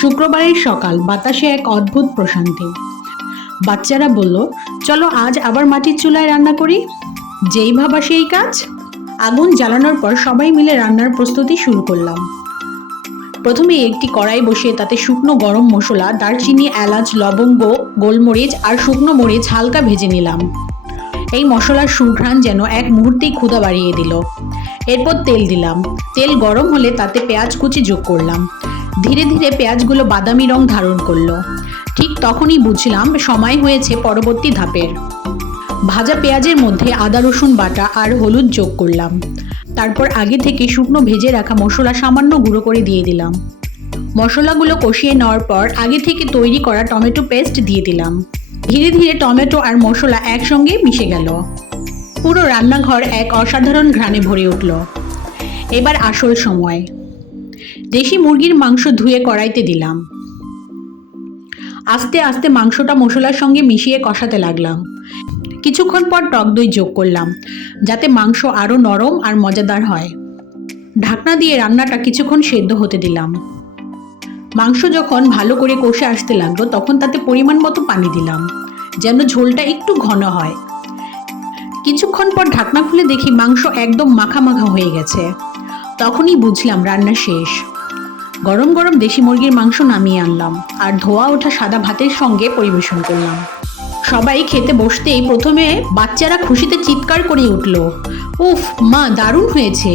শুক্রবারের সকাল বাতাসে এক অদ্ভুত প্রশান্তি। বাচ্চারা বলল, চলো আজ আবার মাটির চুলায় রান্না করি? যেই ভাবা সেই কাজ। আগুন জ্বালানোর পর সবাই মিলে রান্নার প্রস্তুতি শুরু করলাম। প্রথমে একটি কড়াই বসিয়ে তাতে শুকনো গরম মশলা, দারচিনি, এলাচ, লবঙ্গ, গোলমরিচ আর শুকনো মরিচ হালকা ভেজে নিলাম। এই মশলার সুঘ্রাণ যেন এক মুহূর্তেই ক্ষুধা বাড়িয়ে দিল। এরপর তেল দিলাম। তেল গরম হলে তাতে পেঁয়াজ কুচি যোগ করলাম। ধীরে ধীরে পেঁয়াজগুলো বাদামি রং ধারণ করল। ঠিক তখনই বুঝলাম সময় হয়েছে পরবর্তী ধাপের। ভাজা পেঁয়াজের মধ্যে আদা, রসুন বাটা আর হলুদ যোগ করলাম। তারপর আগে থেকে শুকনো ভেজে রাখা মশলা সামান্য গুঁড়ো করে দিয়ে দিলাম। মশলাগুলো কষিয়ে নেওয়ার পর আগে থেকে তৈরি করা টমেটো পেস্ট দিয়ে দিলাম। ধীরে ধীরে টমেটো আর মশলা একসঙ্গে মিশে গেল। পুরো রান্নাঘর এক অসাধারণ ঘ্রাণে ভরে উঠল। এবার আসল সময়। দেশি মুরগির মাংস ধুয়ে কড়াইতে দিলাম। আস্তে আস্তে মাংসটা মশলার সঙ্গে মিশিয়ে কষাতে লাগলাম। কিছুক্ষণ পর টক দই যোগ করলাম, যাতে মাংস আরও নরম আর মজাদার হয়। ঢাকনা দিয়ে রান্নাটা কিছুক্ষণ সেদ্ধ হতে দিলাম। মাংস যখন ভালো করে কষে আসতে লাগল, তখন তাতে পরিমাণ মতো পানি দিলাম, যেন ঝোলটা একটু ঘন হয়। কিছুক্ষণ পর ঢাকনা খুলে দেখি মাংস একদম মাখা মাখা হয়ে গেছে। তখনই বুঝলাম রান্না শেষ। গরম গরম দেশি মুরগির মাংস নামিয়ে আনলাম আর ধোয়া ওঠা সাদা ভাতের সঙ্গে পরিবেশন করলাম। সবাই খেতে বসতেই প্রথমে বাচ্চারা খুশিতে চিৎকার করে উঠল, উফ, মা, দারুণ হয়েছে।